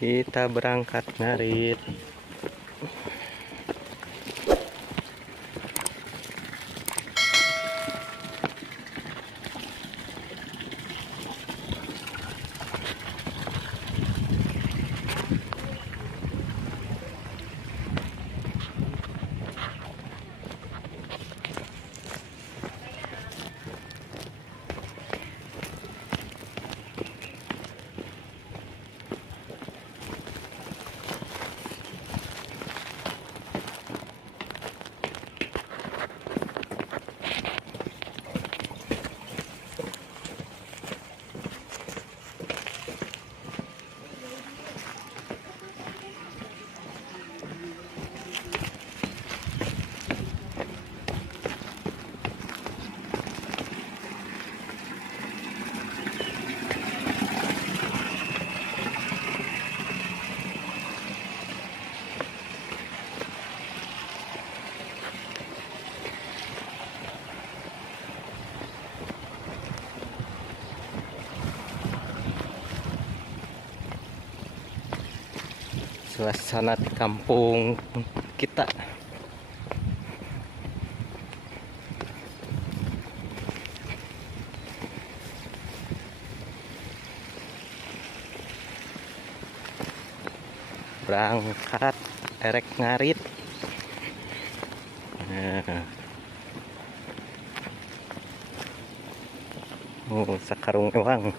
Kita berangkat ngarit. Suasana di kampung kita. Berangkat erek ngarit. Sakarung ewang.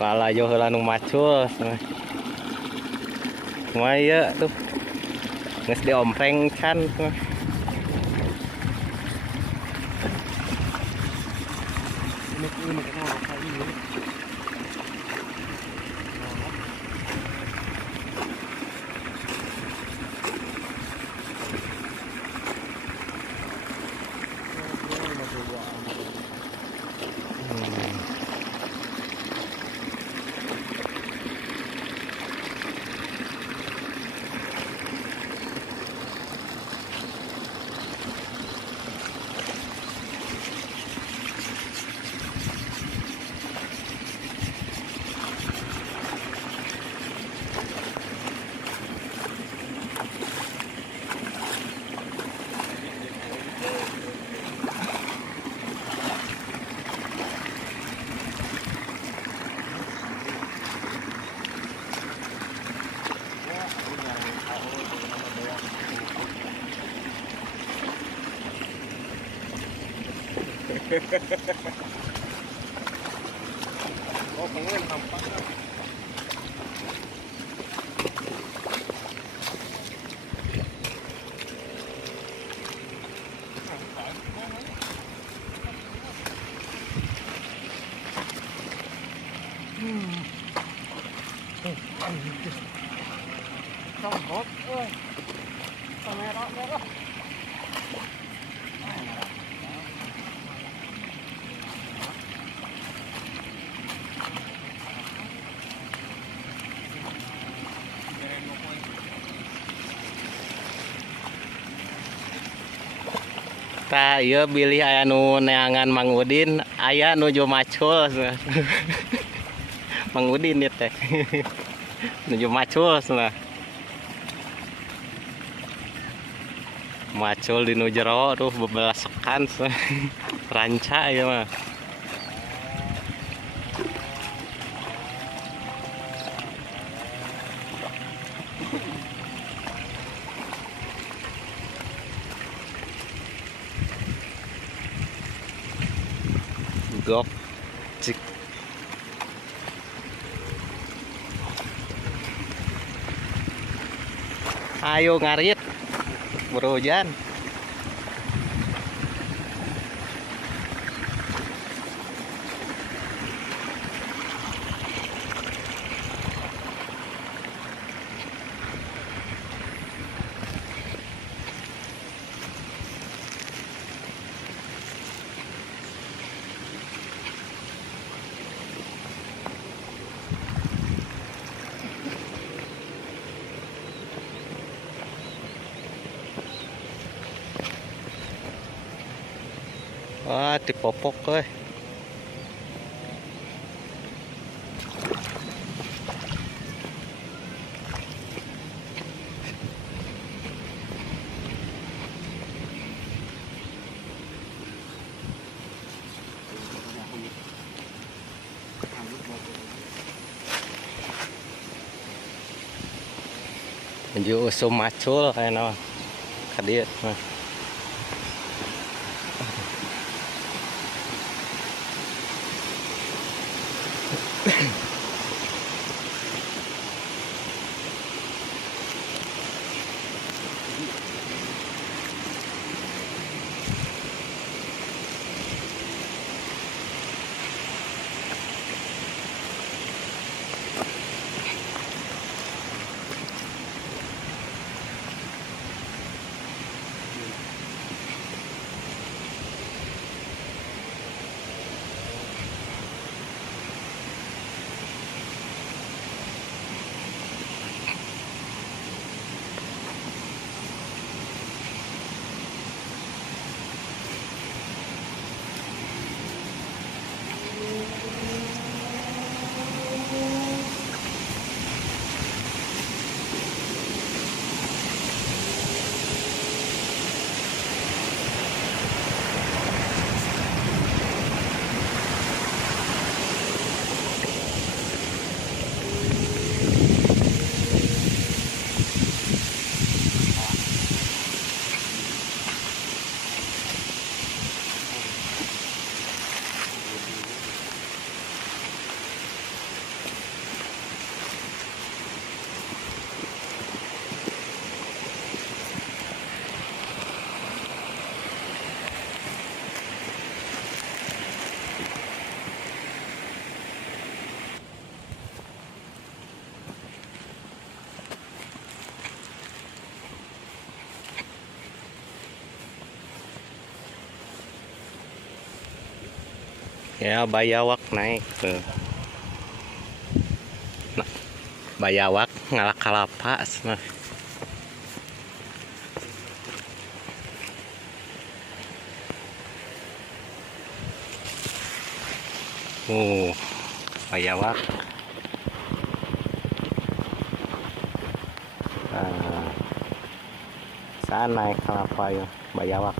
Pala jo heula nu macul. Maya tuh. Geus diompreng can. Oh, pengen nampak. Sambot, kamera merah. Tah ieu bilih aya nu neangan Mang Udin, aya nuju macul. Mang Udin ieu teh. Nuju macul cenah. Macul di nu jero tuh bebelasekan ranca ieu mah. Gok cik. Ayo ngarit buru hujan. Wah, dipopok euy. Menuju usum macul kayak naon kadieu mah. Ya bayawak naik tuh. Nah, bayawak ngalah kalapa nah. Bayawak. Nah, saan naik kalapa ya bayawak.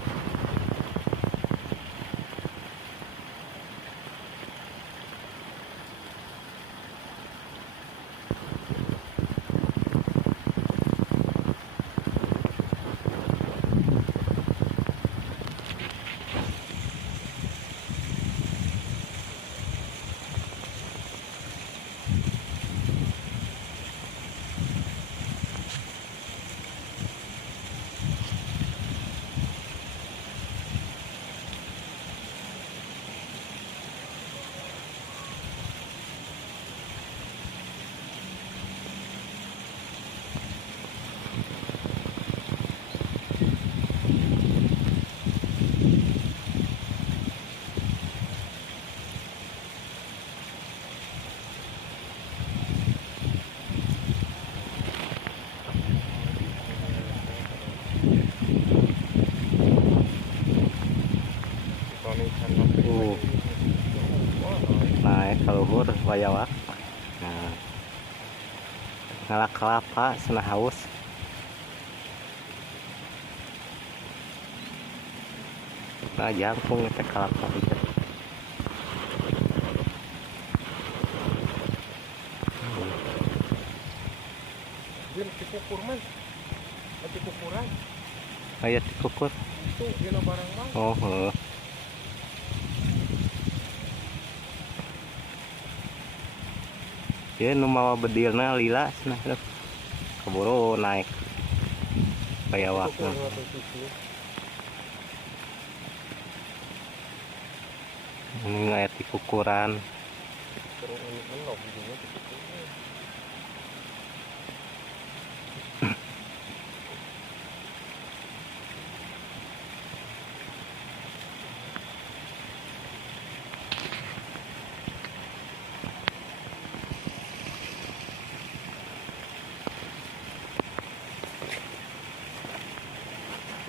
Naik ke luhur bayawak. Nah, ngalah kelapa senah haus. Nah, jangkung teh kelapa itu. Dia dikukur man, dikukuran. Ayat dikukur. Itu dia barang bang. Oh, heeh. Dia nu mawa bedirna lila cenah keburu naik bayawak. Ini ayat dikukuran.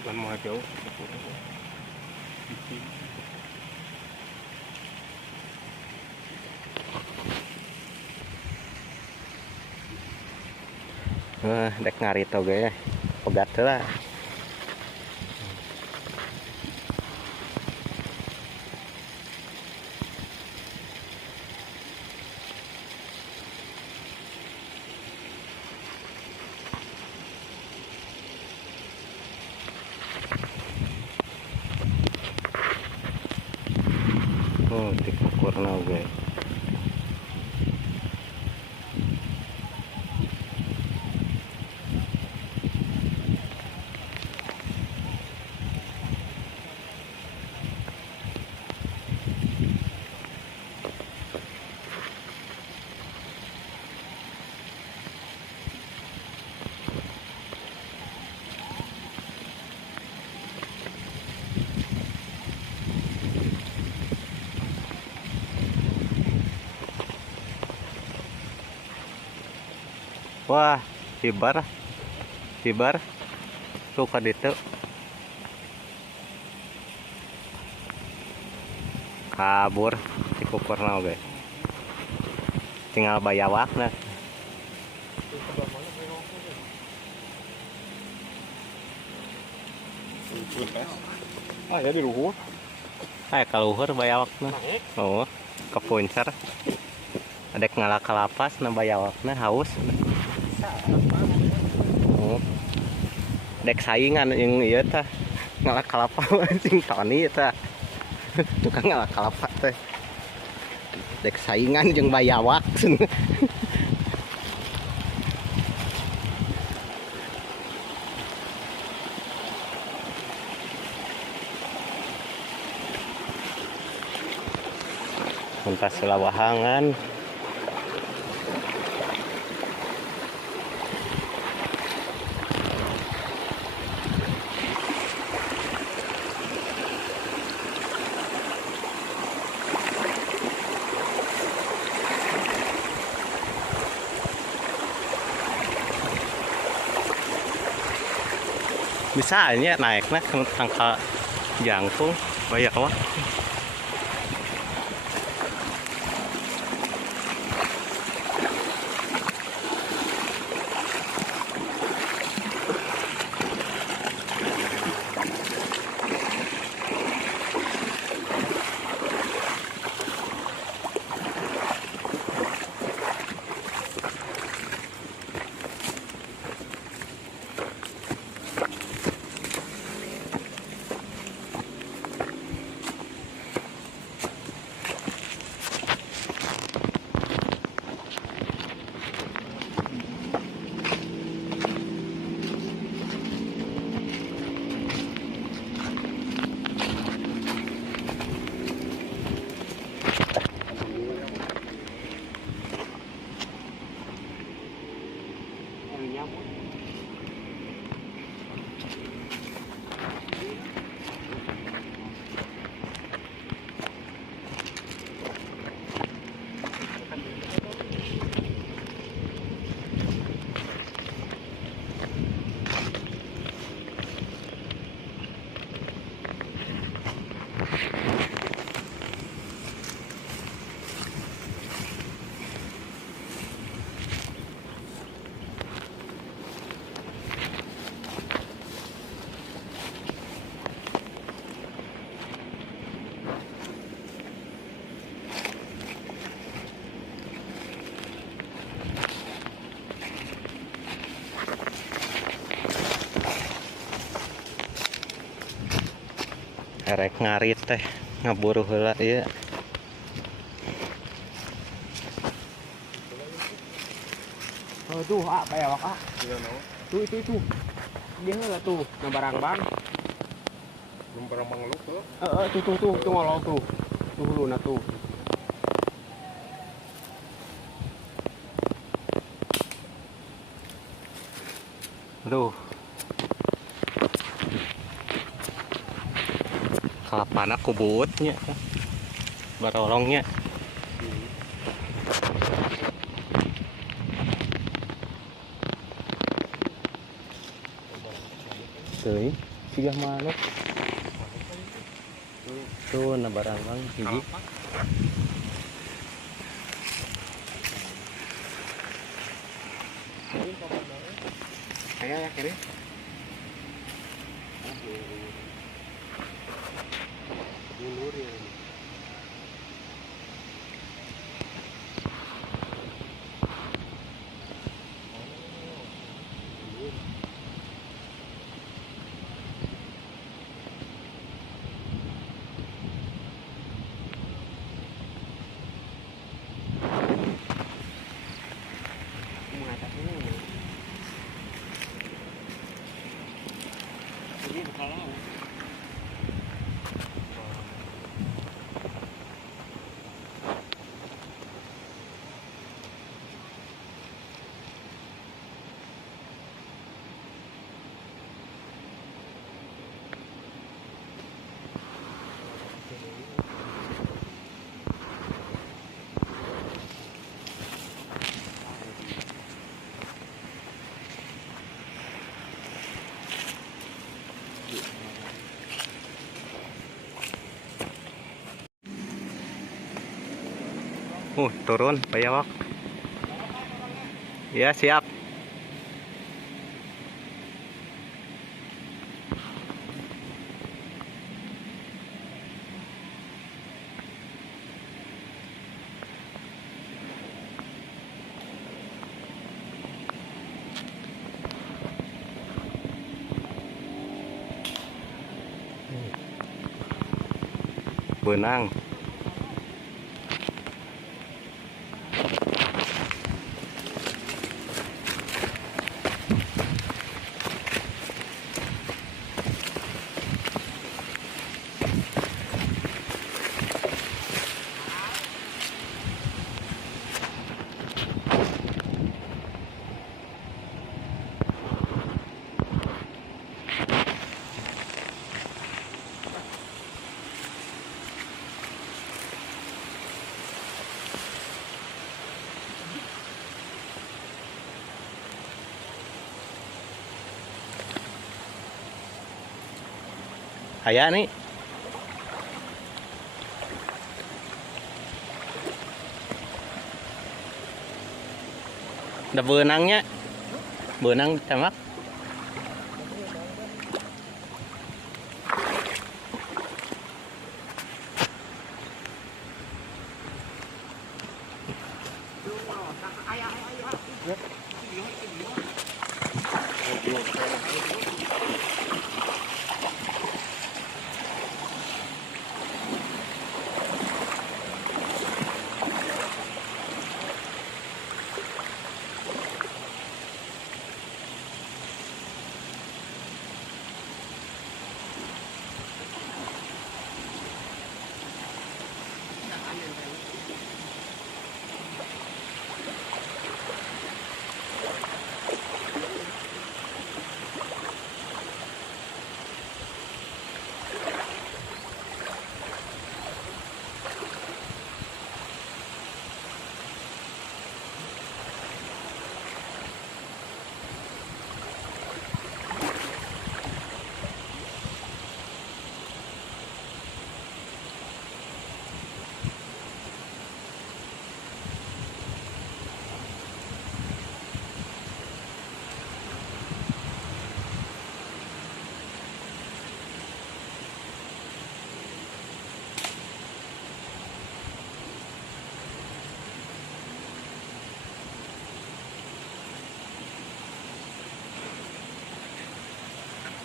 Bukan mau jauh. Dek ngarito ge pegat heula. Oh, dikukurna oge. Wah, hibar. Hibar. Tuh ka ditu. Kabur dikukurna oge. Tinggal bayawakna. Ah, ya di luhur. Kaluhur bayawakna. Oh, kepuncer. Adek ngalah kalapas na bayawakna haus. Oh. Dek saingan yang ieu tah ngalah kalapa sing Tony tah. Tukang ngalah kalapa teh. Dek saingan jeung bayawak. Mentas lawahangan. Bisa aja naiknya ke tangka jangkung banyak wah. Erek ngarit teh ngaburu heula ieu. Oh tuh, bayawak Iya, no. Tuh itu. Dia heula tuh, na barang bang. Belum pernah mengeluh tuh. Tuh ngolong tuh. Tuh huluna tuh. Aduh. Kalapana kubutnya. Barolongnya. Tuh, sigah manuk. Tuh, na barang bang hiji. Kayak ya kene. Mundur ya. Turun bayawak. Ya, siap. Benang. Aya nih. Ada benangnya. Benang camak.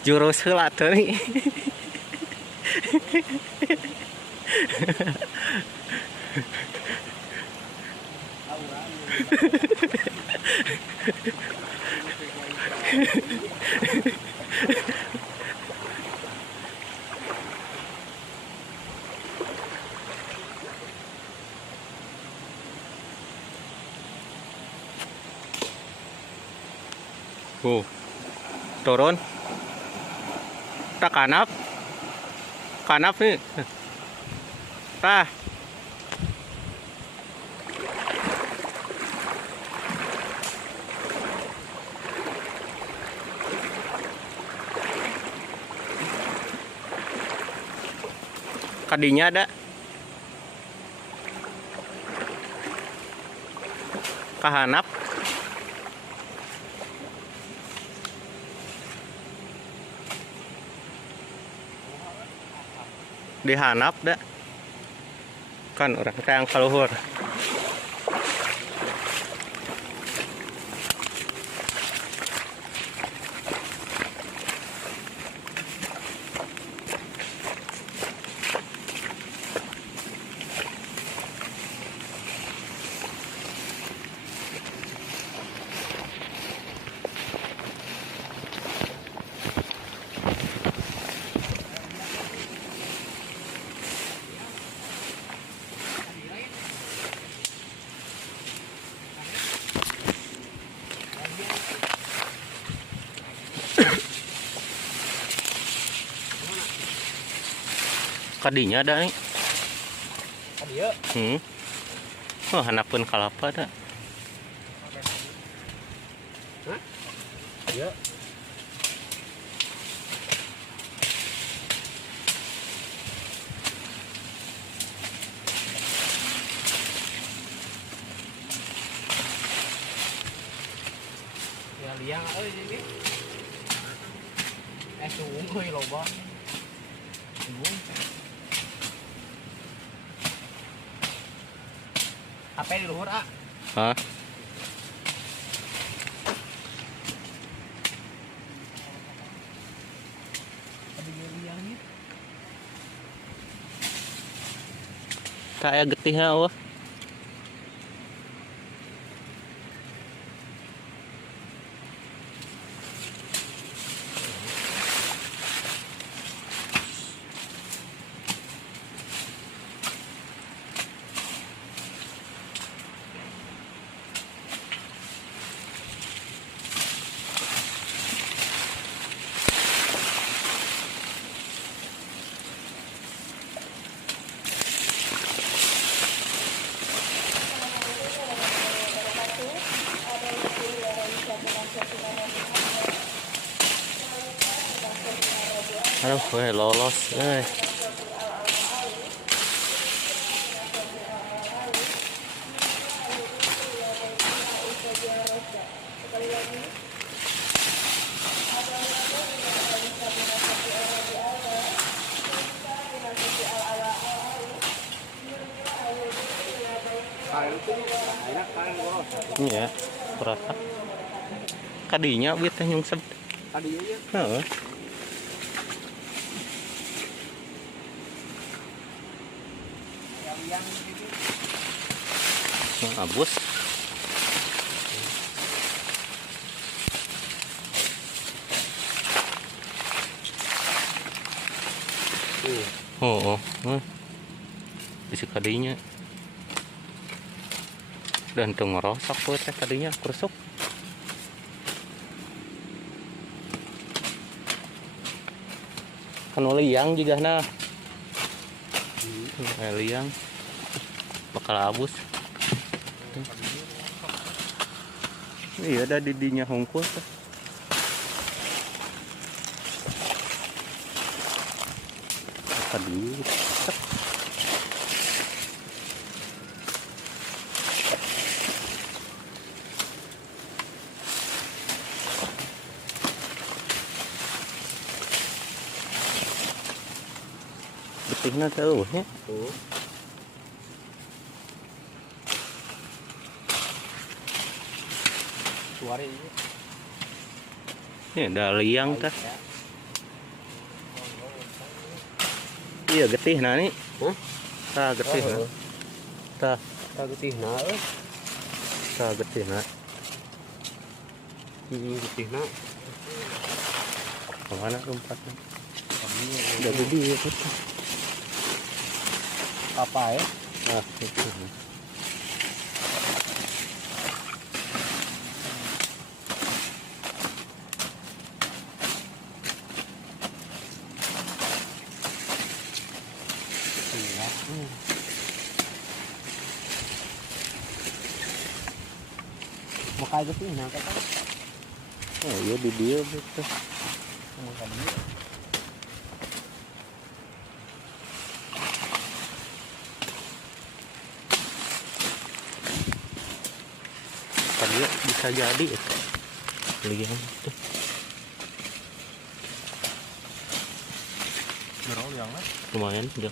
Jurus heula teh nih. Turun. Tak kanap. Kanap nih. Tah. Kadinya ada. Kahanap. Dihanap dah. Kan orang tayang kaluhur. Kadinya ada nih. Kadieu. Oh, hanapeun kalapa da. Hah? Kadieu. liang ini. Xuống hơi lồ bó. HP di luhur ah. Hah? Kayak getihnya wah. Aduh, gue lolos, Ini ya, berasa. Kadinya bitnya nyungsep. Tadinya ya. Heeh. Abus. Oh, isi kadinya. Dan tuh ngerosak buat tadinya kerusuk. Kan liang juga nah. Liang bakal abus. Iya ada didinya hongkos. Tadi betihnya tahu ya. Suara ini. Ini ada liang tah. Iya getih nah nih. Hah? Tah getih nah. Tah Getih nah. tah getih nah. Getih nah. Kemana lompatnya? Udah gede ya tuh. Apa ya? Nah, itu. Makai getih nah kata. Oh iya di dia gitu. Tadi bisa jadi liang tuh. Lumayan juga.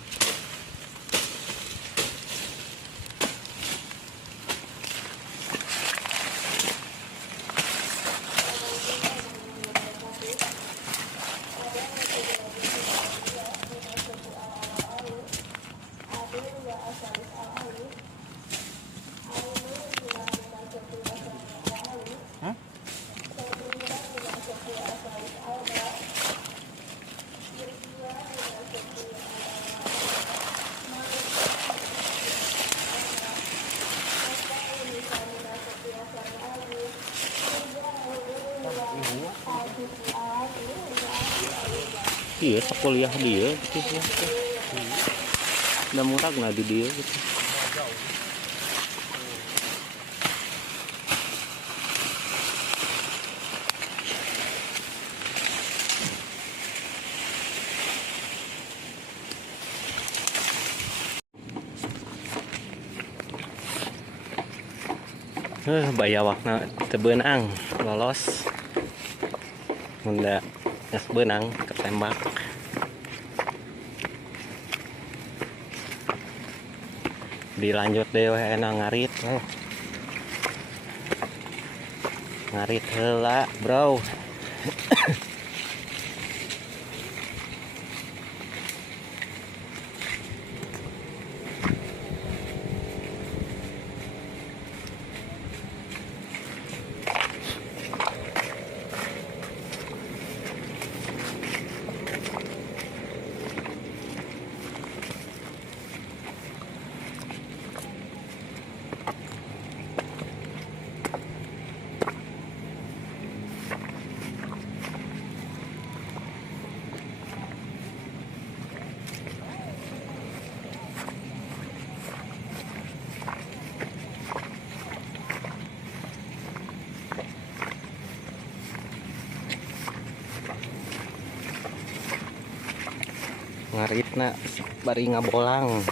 Iya, sekolah dia gitu. Udah murah nggak di dia gitu. Bayawakna tebeunang lolos. Bunda gas benang ketembak. Dilanjut deh enak ngarit. Ngarit heula, bro. Ngaritna bari ngabolang.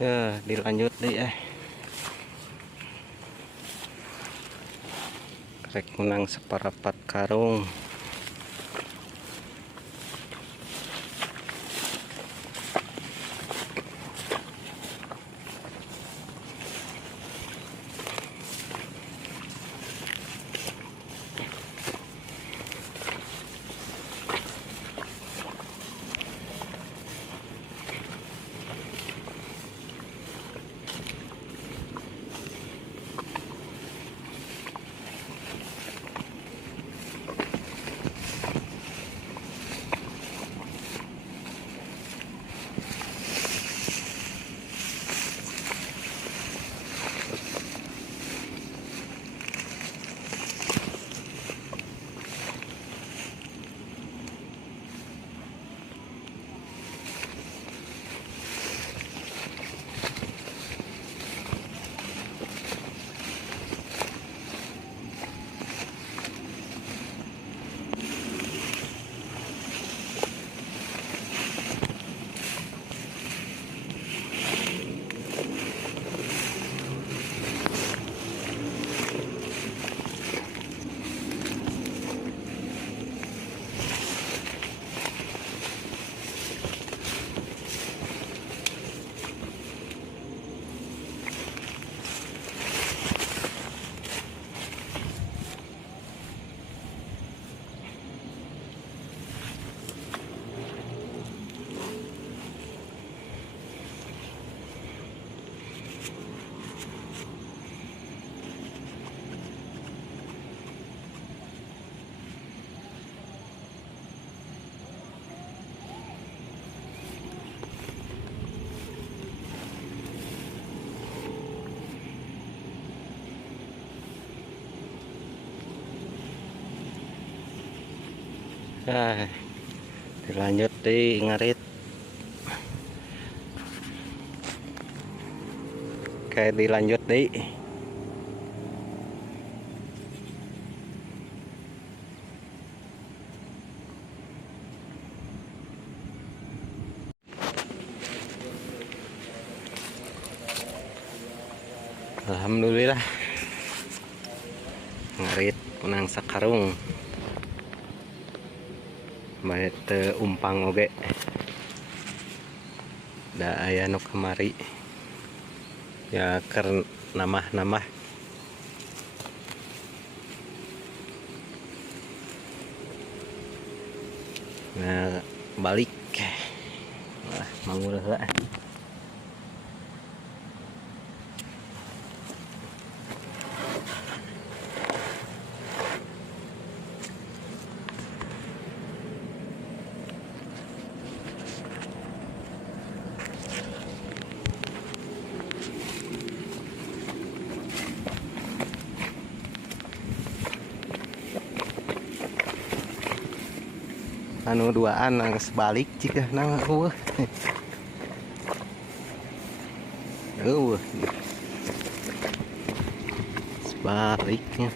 Ya, dilanjut deh ya. Rek menang separapat karung. Dilanjut di ngarit. Kayak dilanjut di. Alhamdulillah ngarit menang sakarung. Bae teu umpang oge. Da aya nu kamari. Ya keur nambah-nambah. Nah, balik. Wah, mangul heula. Anu duaan geus balik jika nang eueuh. Eueuh. Sebaliknya.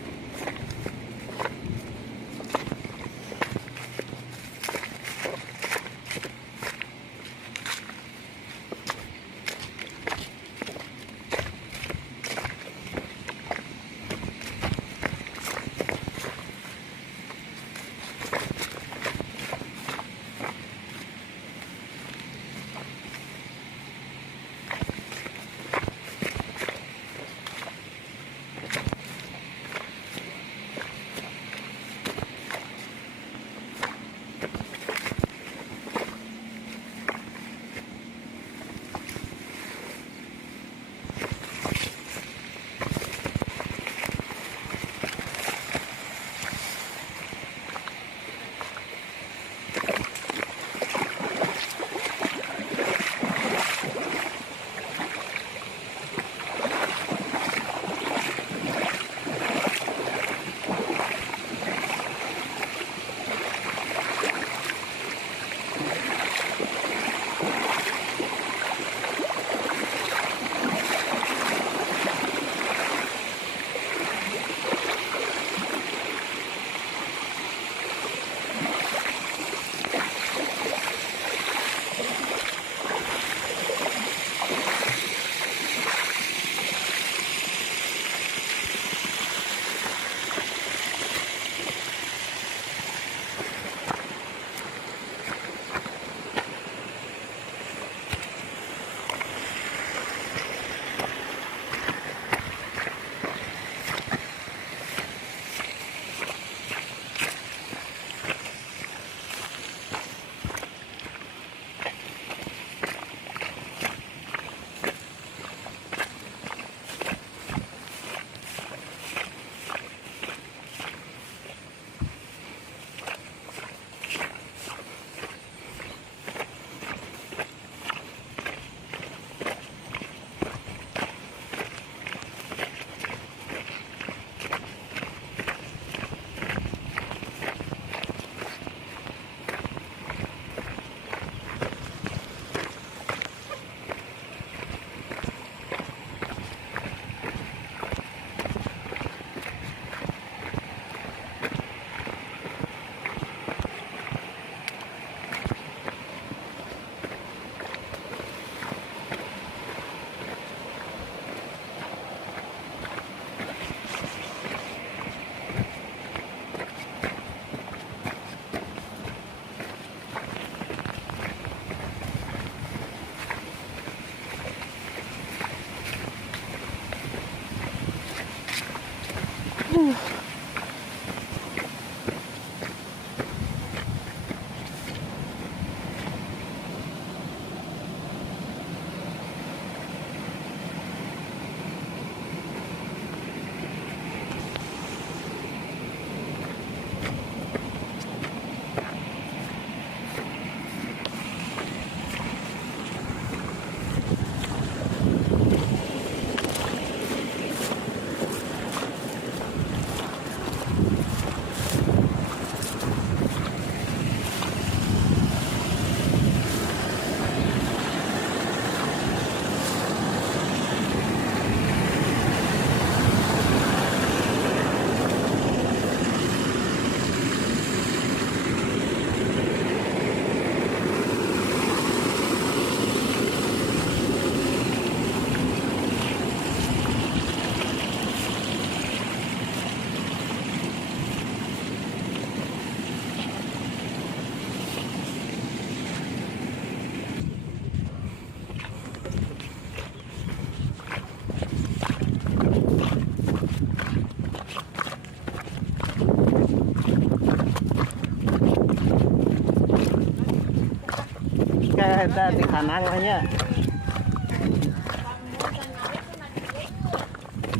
eta di kanang nya.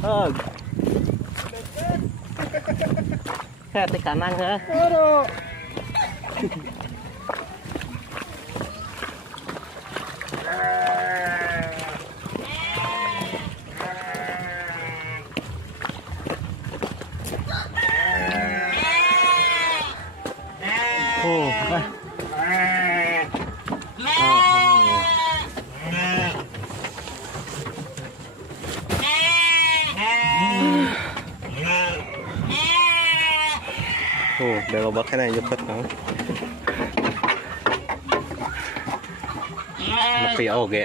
Oh. Di kanang ha. Aduh. Oh, oh, belobakan aja cepet kan. Nepi oge.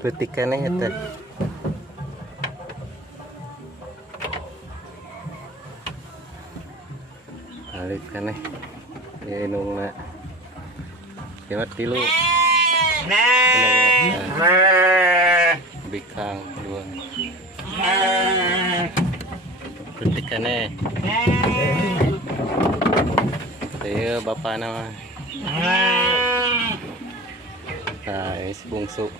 Petik keneh eta. Alif keneh. Ya inungna. Kieu tilu. Bikang dua. Petik keneh. Ieu bapana mah. Nah, ini si bungsu.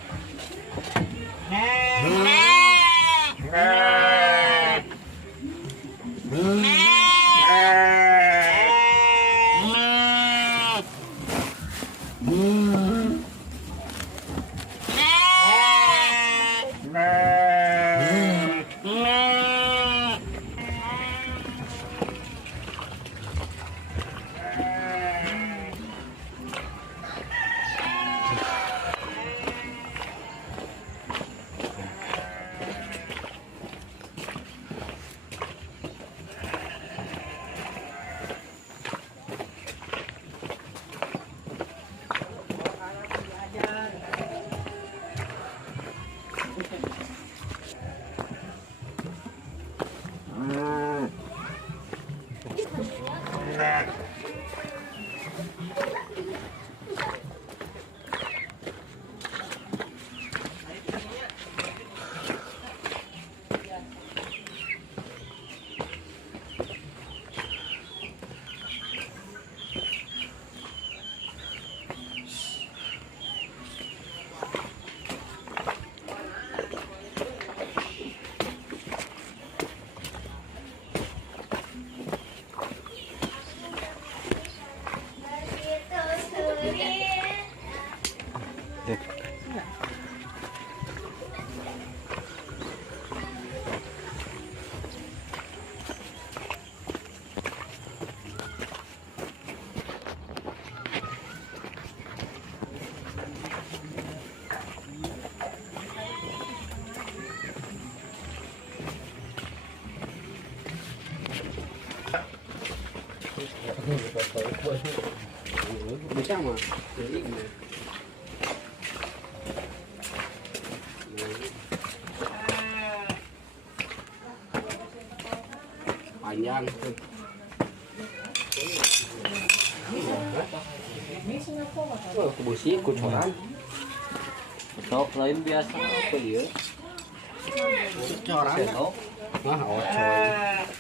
Bisa mah. Panjang. Oh, kebusi kucoran. Sok lain biasa apa ieu? Kucoran. Wah, coy.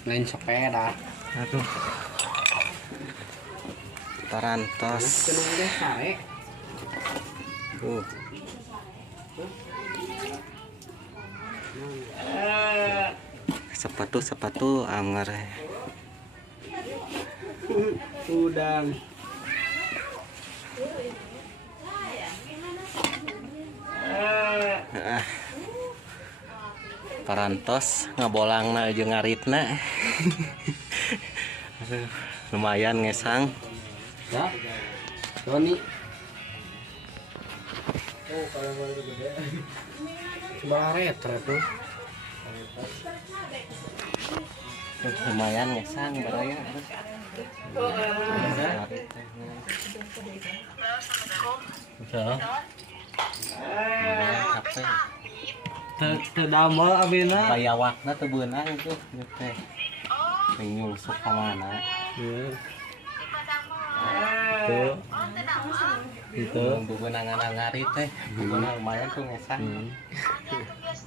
Lain sepeda. Aduh. Tarantos. Kenung deh sare. Sepatu anger. Udang. Tarantos ngabolangna jeung ngaritna. Lumayan ngesang. Ya. Tony. Oh, kalau mau gede. Cuma retret tuh. Lumayan ngesang baraya. Terdamel abina. Bayawakna teu beunang itu teh. Nyusuk ka mana? Tuh. Gitu. Bukan ngari teh, bukan lumayan tuh ngesang.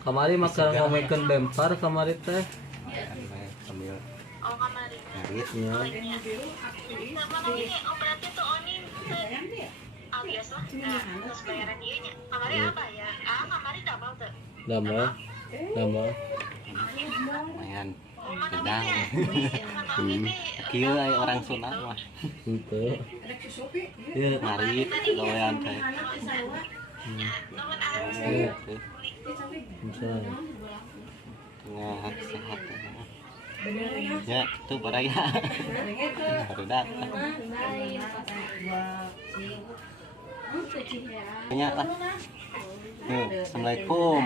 Kamari makan ngomongin bempar kamari teh. Sambil Oh kamari. ngarit. Ya. Sama kami oh berarti tuh Oni alias lah. Terus bayaran dia nya. Kamari apa ya? Kamari double tuh. Damel. Lumayan. Oh mana Sedang. bini? Kieu aya orang Sunda mah. Gitu. Ieu ngarit gawean teh. Nuhun alas. Iya. Tuh, Bisa. tengah sehat. Ya, itu baraya. Baru datang. Ternyata. Assalamualaikum.